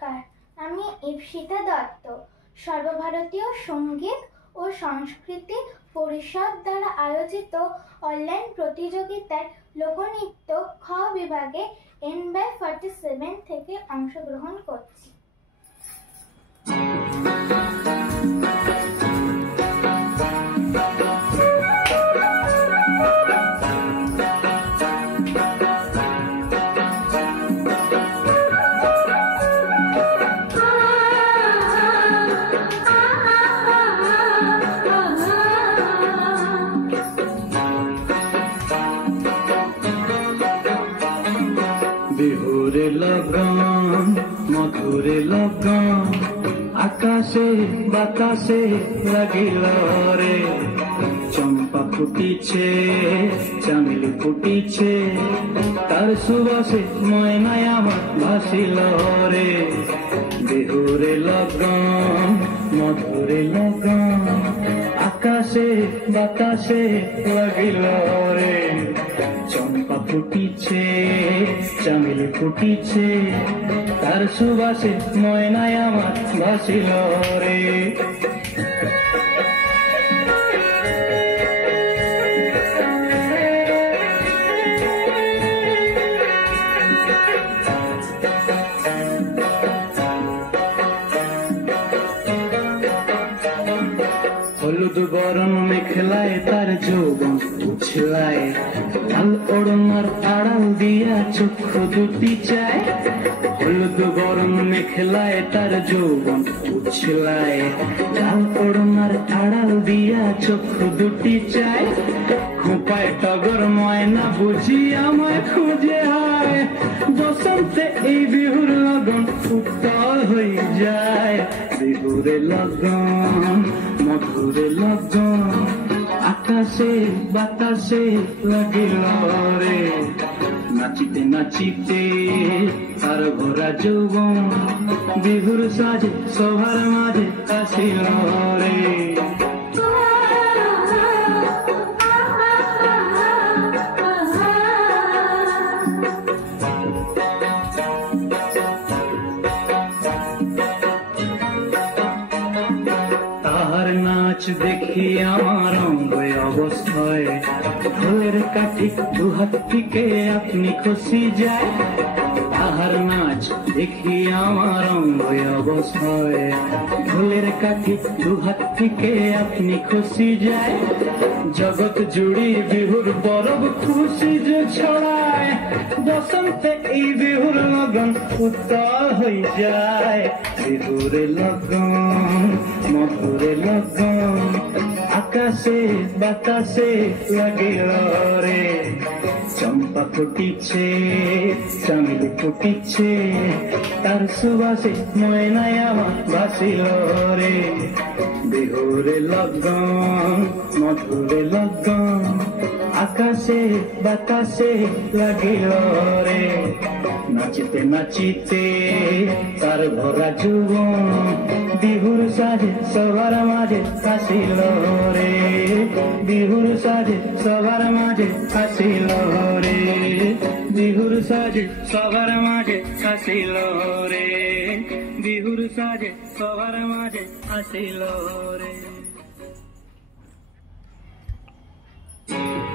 নমস্কার, আমি ইপসিতা দত্ত। সর্বভারতীয় সঙ্গীত ও সংস্কৃতি পরিষদ দ্বারা আয়োজিত অনলাইন প্রতিযোগিতায় লোকনৃত্য খ বিভাগে N/47 থেকে অংশগ্রহণ করছি। বিহুরে লগন মধুরে লগন আকাশে বাতাসে লাগিল রে, চম্পা ফুটিছে চামেলি ফুটিছে, তার সুবাসে ময়নায় আমার ভাসিল রে। বিহুরে লগন মধুরে লগন আকাশে বাতাসে লাগিল রে, চম্পা ফুটিছে চামেলি ফুটিছে, তার সুবাসে ময়নায় আমার ভাসিল রে। হলুদ বরণ মেখলায় তার যৌবন উছলায়, লাল ওড়নার আড়াল দিয়া চক্ষু দুটি চায়। হলুদ বরণ মেখলায় তার যৌবন উছলায়, লাল ওড়নার আড়াল দিয়া চক্ষু দুটি চায়। খোঁপায় টগর ময়না বুঝি আমায় খুঁজে হয়, বসন্তে এই বিহুর লগন উত্তল হয়ে যায়। বিহুরে লগন মধুরে লগন আকাশে বাতাসে লাগিল রে, নাচিতে নাচিতে তার ভরা যৌবন বিহুর সাজে সবার মাঝে আসিল রে। তাহার নাচ দেখি আমার অঙ্গ অবস্থায়, ঢোলের কাঠি দুহাত থেকে আপনি খসি যায়। তাহার নাচ দেখি আমার অঙ্গ অবস্থায়, ঢোলের কাঠি দুহাত থেকে আপনি খসি যায়। জগৎ জুড়ি বিহুর বরফ খুশি যে ছড়ায়, বসন্তে এই বিহুর লগন উত্তল হয়ে যায়। বিহুরে লগন মধুরে লগন আকাশে বাতাসে লাগিল রে, চম্পা ফুটিছে চামেলি ফুটিছে, তার সুবাসে ময়নায় আমার ভাসিল রে। বিহুরে লগন মধুরে লগন আকাশে বাতাসে লাগিল রে, নাচিতে নাচিতে তার ভরা যৌবন বিহুর সাজে সবার মাঝে আসিল রে। বিহুর সাজে সবার মাঝে আসিল রে, বিহুর সাজে সবার মাঝে আসিল রে, বিহুর সাজে সবার মাঝে আসিল রে।